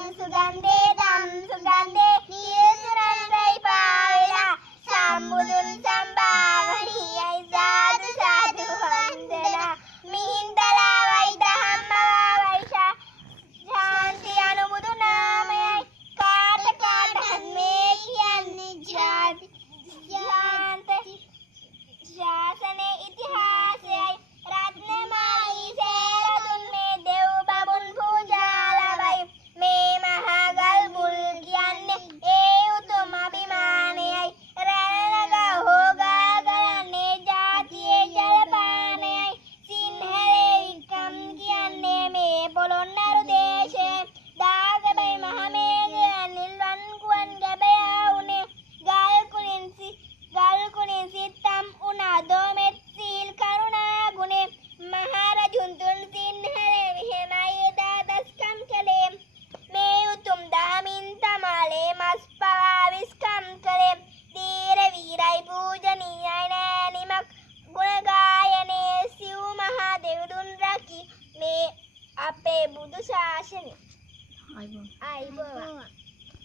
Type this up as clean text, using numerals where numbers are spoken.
සුගන්ධේ දම් සුගන්ධේ නියසුරන්රයි පාවෙලා සම්බුදුන් සම්භාවනීයයි සාදු සාදු වන්දනා මිහින්දලා වයි දහම්මවා වයිෂා ශාන්ති අනුබුදු නාමයයි කාට කාටත් මේ කියන්නේ ජාති ශාන්ති ශාසනේ ඉතිහාසයයි රත්නමාලි සේරතුන් මේ දෙව් බඹුන් පූජාලවයි මේ මහා ගල් මුල් කියන්නේ ඒ උතුම් අභිමානයයි රැළනග හොගා ගලන්නේ ජාතියේ ජලපානයයි සිංහලේ වික්‍රම් කියන්නේ මේ පොළොන්නරු දේශේ දාගබයි මහමේඝයන් නිල්වන් කුවන් ගැබයා උනේ ගල් කුණින් සිත්තම් උනා දොමෙත් සීල් කරුණා ගුණේ මහරජුන් තුන් සිංහලේ මෙහෙමයි එදා දස්කම් කළේ මේ උතුම් දාමින් තමාලේ මස් පවා විස්කම් කළේ දීර වීරයි පූජනීයයි නෑනිමක් ගුණ ගායනේ සිව් මහා දෙව්දුන් රකි මේ අපේ බුදු ශාසනය. අයිබෝවන්.